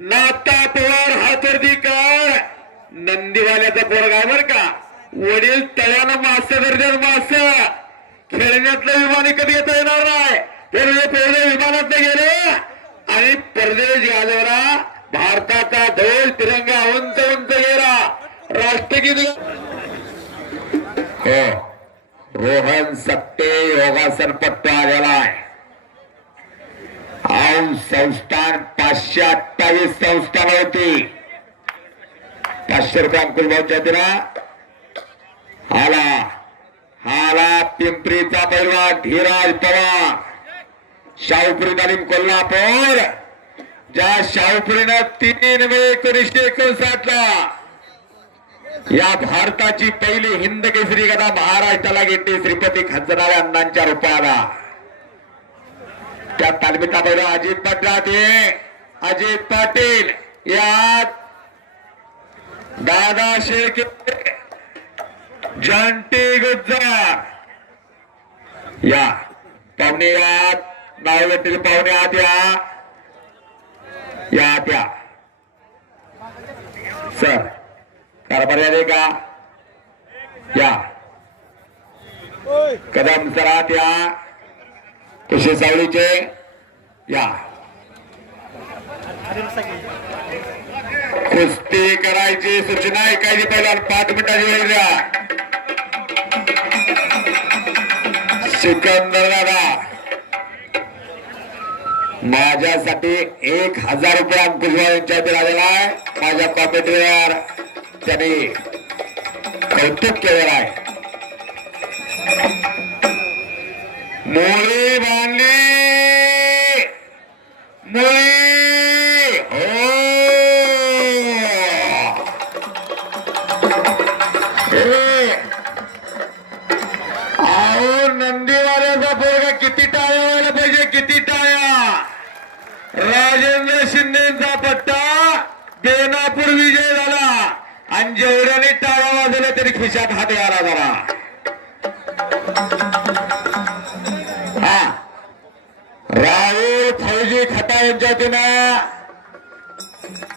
नाता पवार काय? नंदीवाल्याचा पोरगा बर का. वडील तळ्यानं मास दर्जन मास. खेळण्यातलं विमान कधी येता येणार नाही. तर हे पोरगे विमानात गेले आणि परदेश गाजवला भारताचा ढोल तिरंगा उंच उंच गेला राष्ट्रगीत. हो. रोहन सत्ते योगासन पट्टा आलेला आहे. औ संस्थान पाचशे अठ्ठावीस संस्थान होती पाचशे रुपये अंकुल भाऊच्या दिला. हाला हाला पिंपरीचा पैलवान धीराज पवार. शाहूपुरी तालीम कोल्हापूर. ज्या शाहूपुरीनं तीन मे एकोणीसशे एकोणसाठ ला या भारताची पहिली हिंद केसरी गदा महाराष्ट्राला घेतली श्रीपती खंचनाळे अण्णांच्या रूपाला. त्या तालमीचा पहिला अजित पटराते अजित पाटील यात दादा शेळके जंटी गुज्जार. या पाहुणे यात नाव पाहुणे आत या. या आत या. सर कारभार आले का? या. कदम सरात या. कृषी सावळीचे? या. कुस्ती करायची सूचना ऐकायची पहिला पाच मिनिटाची वेळ द्या. सिकंदर दादा माझ्यासाठी एक हजार रुपये अंकुशवा यांच्या हाती आलेला आहे. माझ्या कॉम्प्युटरवर त्यांनी कौतुक केलेलं आहे. मोळी राजेंद्र शिंदेचा पट्टा देनापूर विजय झाला. आणि जेवढ्याने टाळा वाजवला तरी खिशात हात घाला जरा. हा. राहुल फौजी खटा यांच्या वतीनं